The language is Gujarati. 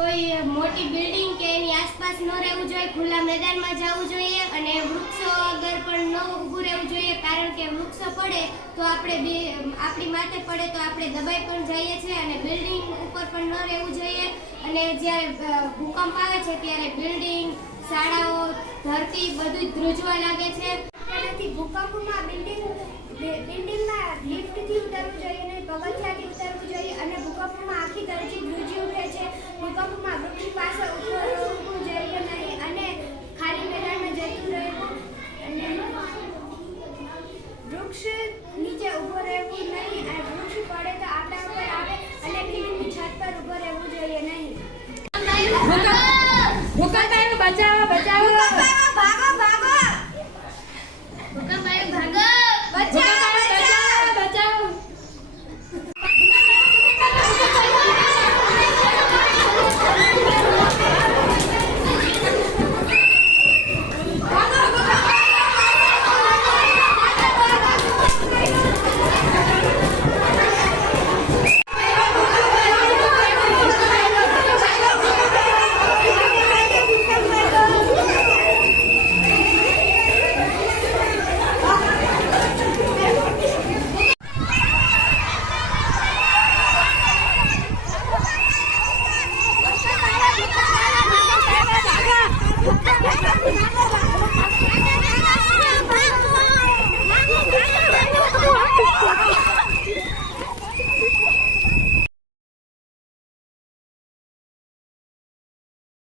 કોઈ મોટી બિલ્ડિંગ કે એની આસપાસ ન રહેવું જોઈએ, ખુલ્લા મેદાનમાં જવું જોઈએ અને વૃક્ષો આગળ પણ ન ઊભું રહેવું જોઈએ, કારણ કે વૃક્ષો પડે તો આપણે આપણી માથે પડે તો આપણે દબાઈ પણ જઈએ છીએ અને બિલ્ડિંગ ઉપર પણ ન રહેવું જોઈએ. અને જ્યારે ભૂકંપ આવે છે ત્યારે બિલ્ડિંગ શાળાઓ, ધરતી બધું ધ્રુજવા લાગે છે. ભૂકંપમાં બિલ્ડિંગ બિલ્ડિંગમાં લિફ્ટથી ઉતરવું જોઈએ નહીં પગથિયાથી ઉતરવું જોઈએ અને ભૂકંપમાં આખી ધરતી ધ્રુજી ઉઠે છે ભૂકંપમાં વૃક્ષ પાસે ઉતરવું જોઈએ નહીં અને ખાલી મેદાનમાં જતું રહેવું અને વૃક્ષ નીચે ઊભો રહેવું નહીં અને વૃક્ષ પડે તો આપણા ઉપર આવે અને બિલ્ડિંગની છત પર ઊભો રહેવું જોઈએ નહીં ભૂકંપ